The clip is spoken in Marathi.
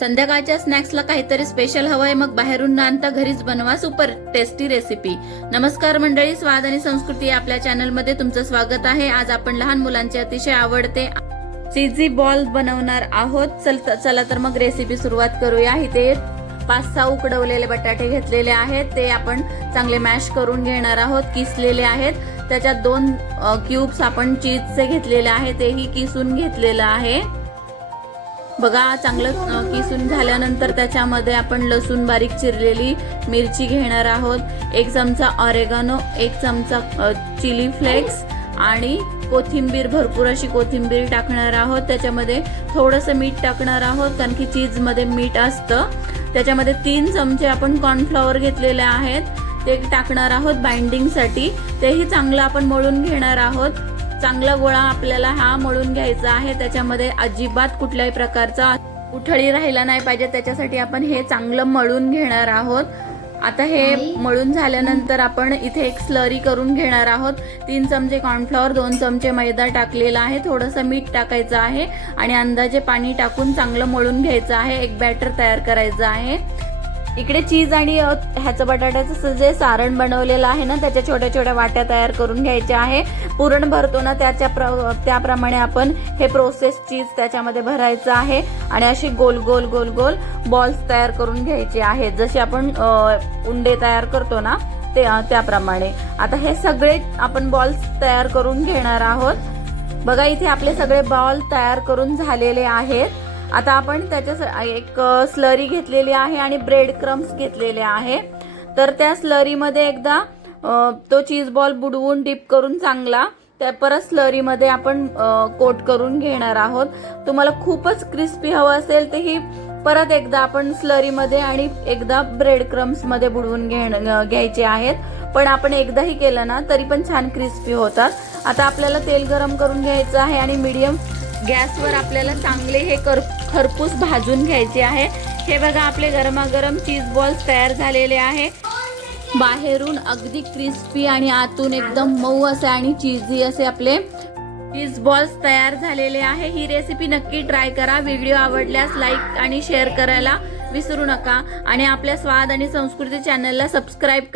संध्याकाळच्या स्नॅक्सला काहीतरी स्पेशल हवंय, मग बाहेरून न आणता घरीच बनवा सुपर टेस्टी रेसिपी। नमस्कार मंडळी, स्वाद आणि संस्कृती या आपल्या चॅनल मध्ये तुमचं स्वागत आहे। आज आपण लहान मुलांचे अतिशय आवडते चीजी बॉल बनवणार आहोत। चला तर मग रेसिपी सुरुवात करूया। इथे 5-6 उकडवलेले बटाटे घेतलेले आहेत, ते आपण चांगले मॅश करून घेणार आहोत, किसलेले आहेत। त्याच्यात 2 क्यूब्स आपण चीजचे घेतलेले आहे, तेही किसून घेतलेलं आहे। बघा, चांगलं किसून झाल्यानंतर त्याच्यामध्ये आपण लसूण बारीक चिरलेली मिरची घेणार आहोत, 1 चमचा ऑरेगानो, 1 चमचा चिली फ्लेक्स आणि कोथिंबीर, भरपूर अशी कोथिंबीर टाकणार आहोत। त्याच्यामध्ये थोडंसं मीठ टाकणार आहोत, कारण की चीज मध्ये मीठ असतं। त्याच्यामध्ये 3 चमचे आपण कॉर्नफ्लॉवर घेतलेले आहेत, ते टाकणार आहोत बाइंडिंग साठी। तेही चांगलं आपण मळून घेणार आहोत। चांगला गोळा आपल्याला हा मळून घ्यायचा आहे, त्याच्यामध्ये अजिबात कुठल्याही प्रकारचा उठळी राहिला नाही पाहिजे, त्याच्यासाठी आपण हे चांगलं मळून घेणार आहोत। आता हे मळून झाल्यानंतर आपण इथे एक स्लरी करून घेणार आहोत। 3 चमचे कॉर्नफ्लॉवर, 2 चमचे मैदा टाकलेला आहे, थोडंसं मीठ टाकायचं आहे आणि अंदाजे पाणी टाकून चांगलं मळून घ्यायचं आहे। एक बॅटर तयार करायचं आहे। इकडे चीज आणि ह्याचं बटाट्याचं जे सारण बनवलेलं आहे ना, त्याच्या छोट्या छोट्या वाट्या तयार करून घ्यायच्या आहे। पुरण भरतो ना त्याप्रमाणे आपण हे प्रोसेस चीज त्याच्यामध्ये भरायचं आहे आणि अशी गोल गोल गोल गोल बॉल्स तयार करून घ्यायचे आहेत, जसे आपण उंडे तयार करतो ना त्याप्रमाणे। आता हे सगळे आपण बॉल्स तयार करून घेणार आहोत। बघा, इथे आपले सगळे बॉल तयार करून झालेले आहेत। आता आपण त्याच्या एक स्लरी घेतलेली आहे आणि ब्रेड क्रम्स घेतलेले आहे, तर त्या स्लरीमध्ये एकदा तो चीज बॉल बुडवून डिप करून चांगला त्या परत स्लरीमध्ये आपण कोट करून घेणार आहोत। तुम्हाला खूपच क्रिस्पी हवं असेल तर ही परत एकदा आपण स्लरीमध्ये आणि एकदा ब्रेड क्रम्स मध्ये बुडवून घ्यायचे आहेत, पण आपण एकदाही केलं ना तरी पण छान क्रिस्पी होतात। आता आपल्याला तेल गरम करून घ्यायचं आहे आणि मीडियम गॅसवर आपल्याला चांगले हे खरपूस भाजून घ्यायचे आहे। हे बघा, आपले गरमागरम चीज बॉल्स तयार झालेले आहे। बाहेरून अगदी क्रिस्पी आणि आतून एकदम मऊ असे आणि चीजी असे आपले चीज बॉल्स तयार झालेले आहे। ही रेसिपी नक्की ट्राय करा। व्हिडिओ आवडल्यास लाईक आणि शेअर करायला विसरू नका आणि आपल्या स्वाद आणि संस्कृती चॅनलला सबस्क्राईब करा।